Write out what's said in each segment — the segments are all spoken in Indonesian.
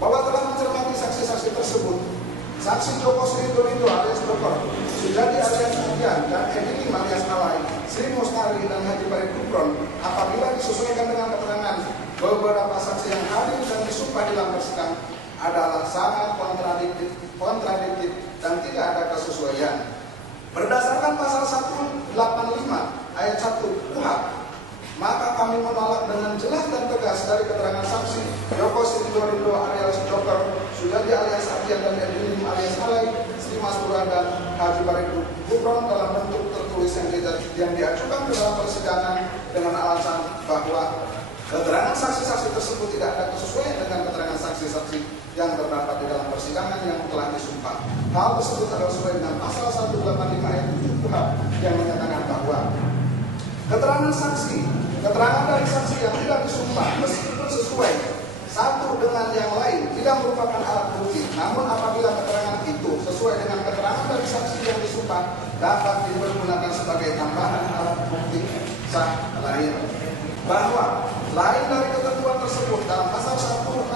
bahwa telah mencermati saksi-saksi tersebut, saksi Joko Sri Dorindo alias Dokter, Sujadi alias Adrian, dan Edi Lim alias Alay, Sri Mustari dan Haji Barit Gufron, apabila disesuaikan dengan keterangan beberapa saksi yang hadir dan disumpah di dalam persidangan, adalah sangat kontradiktif dan tidak ada kesesuaian. Berdasarkan pasal 185 ayat 1 KUHP, maka kami menolak dengan jelas dan tegas dari keterangan saksi Joko Sri Dorindo alias Joker, Sujadi alias Adrian dan Edi Lim alias Alay, Sri Mastura dan Haji Barit Gufron dalam bentuk tertulis yang diajukan ke dalam persidangan dengan alasan bahwa keterangan saksi-saksi tersebut tidak ada kesesuaian dengan keterangan saksi-saksi yang terdapat di dalam persidangan yang telah disumpah. Hal tersebut adalah sesuai dengan pasal 185 ayat 7 KUHP yang menyatakan bahwa keterangan dari saksi yang tidak disumpah meskipun sesuai satu dengan yang lain tidak merupakan alat bukti. Namun apabila keterangan itu sesuai dengan keterangan dari saksi yang disumpah dapat dipergunakan sebagai tambahan alat bukti sah lain. Bahwa lain dari ketentuan tersebut dalam pasal 116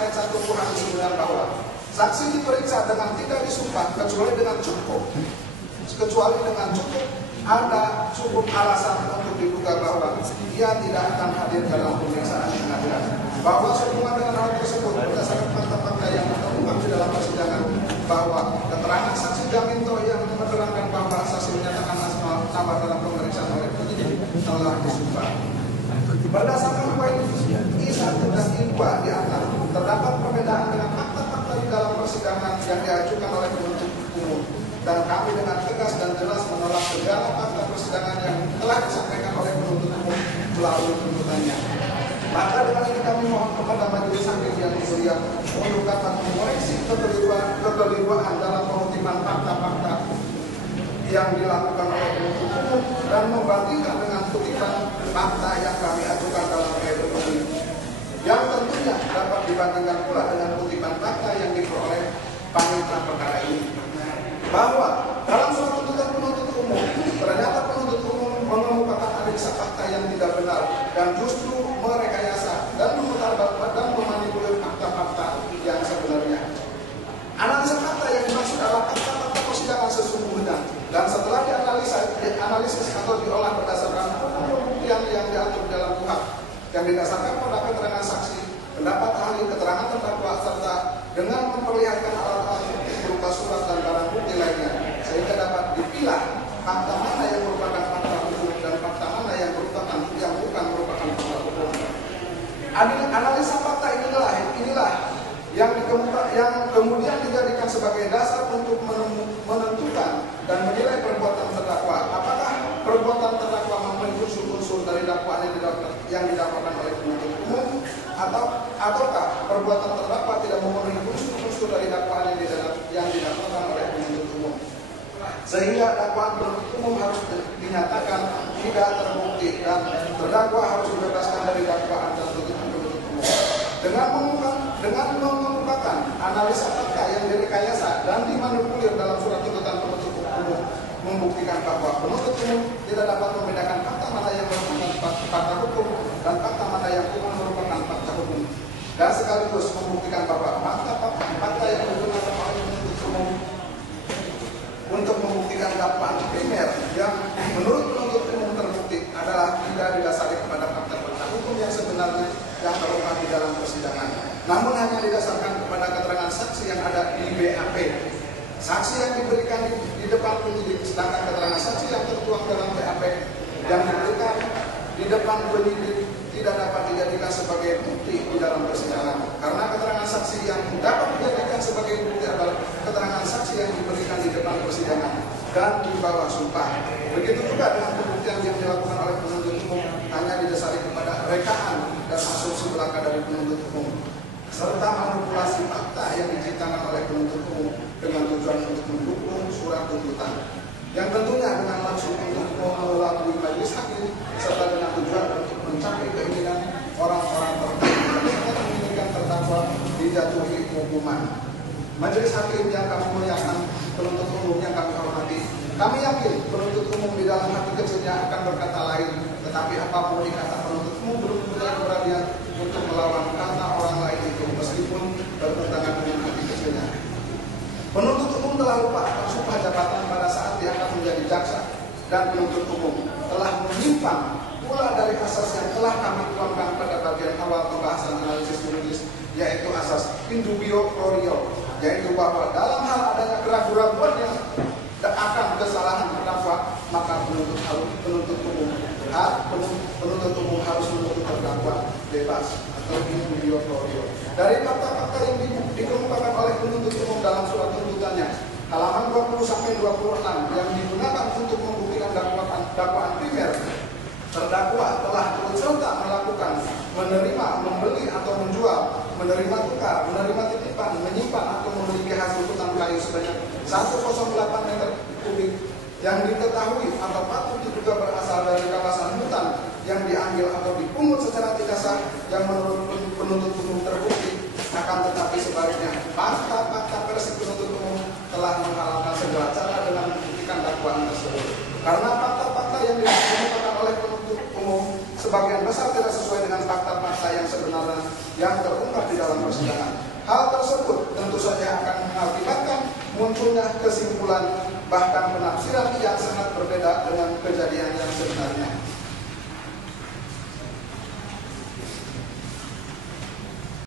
ayat 1 KUHP disebutkan bahwa saksi diperiksa dengan tidak disumpah kecuali dengan cukup ada cukup alasan untuk diduga bahwa dia tidak akan hadir dalam pemeriksaan pengadilan. Bahwa sehubungan dengan hal tersebut berdasarkan fakta-fakta yang terungkap di dalam persidangan bahwa keterangan saksi Jaminto yang menerangkan bahwa saksi menyatakan nama dalam pemeriksaan oleh penyidik telah disumpah. Berdasarkan poin I1 dan I2 di atas, terdapat perbedaan dengan fakta-fakta di dalam persidangan yang diajukan oleh penuntut umum, dan kami dengan tegas dan jelas menolak segala fakta persidangan yang telah disampaikan oleh penuntut umum melalui tuntutannya. Maka dengan ini kami mohon kepada majelis hakim yang mulia untuk dapat mengoreksi kekeliruan dalam pengutipan fakta-fakta yang dilakukan oleh penuntut umum dan membandingkan dengan kutipan fakta yang kami ajukan dalam pledoi ini, yang tentunya dapat dibandingkan pula dengan kutipan fakta yang diperoleh panitera perkara ini. Bahwa dalam surat tuntutan penuntut umum ternyata penuntut umum mengemukakan analisa fakta yang tidak benar dan justru merekayasa dan memutarbalikkan dan memanipulir fakta-fakta yang sebenarnya. Analisa fakta yang dimaksud adalah fakta-fakta persidangan sesungguhnya, dan setelah dianalisis atau diolah berdasarkan pembuktian yang diatur dalam KUHP yang didasarkan pada keterangan saksi, pendapat ahli, keterangan terdakwa, serta dengan memperlihatkan alat-alat bukti berupa surat dan barang bukti lainnya, sehingga dapat dipilah fakta mana yang merupakan fakta hukum dan fakta mana yang bukan merupakan fakta hukum. Analisa fakta inilah yang kemudian dijadikan sebagai dasar untuk menentukan dan menilai perbuatan terdakwa. Apakah perbuatan terdakwa memenuhi unsur-unsur dari dakwaan yang didakwakan oleh penuntut umum, ataukah perbuatan terdakwa tidak memenuhi unsur-unsur dari dakwaan yang didakwakan oleh penuntut umum, sehingga dakwaan penuntut umum harus dinyatakan tidak terbukti dan terdakwa harus dibebaskan dari dakwaan dan tuntutan penuntut umum. Dengan mengemukakan analisa fakta yang direkayasa dan dimanipulir dalam surat tuntutan penuntut umum, membuktikan bahwa penuntut umum tidak dapat membedakan fakta mana yang merupakan fakta hukum dan fakta mana yang bukan merupakan fakta hukum, dan sekaligus membuktikan bahwa fakta yang digunakan oleh penuntut umum untuk membuktikan dakwaan primer yang menurut penuntut umum terbukti adalah tidak didasari kepada fakta-fakta hukum yang sebenarnya yang terungkap di dalam persidangan, namun hanya didasarkan kepada keterangan saksi yang ada di BAP, saksi yang diberikan di depan penyidik, sedangkan keterangan saksi yang tertuang dalam BAP yang diberikan di depan penyidik tidak dapat dijadikan sebagai bukti di dalam persidangan, karena keterangan saksi yang dapat dijadikan sebagai bukti adalah keterangan saksi yang diberikan di depan persidangan dan di bawah sumpah. Begitu juga dengan pembuktian yang dilakukan oleh penuntut umum hanya didasari kepada rekaan dan asumsi belaka dari penuntut umum, serta manipulasi fakta yang diciptakan oleh penuntut umum dengan tujuan untuk mendukung surat tuntutan, yang tentunya dengan maksud untuk melalui majelis hakim serta dengan tujuan untuk mencapai keinginan orang-orang tertentu yang menginginkan terdakwa dijatuhi hukuman. Majelis hakim yang kami muliakan, penuntut umum yang kami hormati, kami yakin penuntut umum di dalam hati kecilnya akan berkata lain, tetapi apapun dikata penuntut umum belum mempunyai keberanian untuk melawan kata orang lain dan penuntut umum telah menyimpang pula dari asas yang telah kami tuangkan pada bagian awal pembahasan analisis juridis, yaitu asas in dubio pro reo, yaitu bahwa dalam hal adanya keraguan yang akan kesalahan terdakwa, maka penuntut umum harus menuntut terdakwa bebas atau in dubio pro reo. Dari fakta-fakta yang dikemukakan oleh penuntut umum dalam surat tuntutannya, halaman 20 sampai 26 yang digunakan untuk membuktikan dakwaan primer, terdakwa telah turut serta melakukan menerima, membeli atau menjual, menerima tukar, menerima titipan, menyimpan atau memiliki hasil hutan kayu sebanyak 108 meter kubik yang diketahui atau patut diduga berasal dari kawasan hutan yang diambil atau dipungut secara tidak sah yang menurut penuntut umum terbukti. Akan tetapi sebaliknya, fakta-fakta versi penuntut umum telah menghalalkan segala cara dengan membuktikan dakwaan tersebut. Karena fakta-fakta yang dikemukakan oleh penuntut umum sebagian besar tidak sesuai dengan fakta-fakta yang sebenarnya yang terungkap di dalam persidangan. Hal tersebut tentu saja akan mengakibatkan munculnya kesimpulan bahkan penafsiran yang sangat berbeda dengan kejadian yang sebenarnya.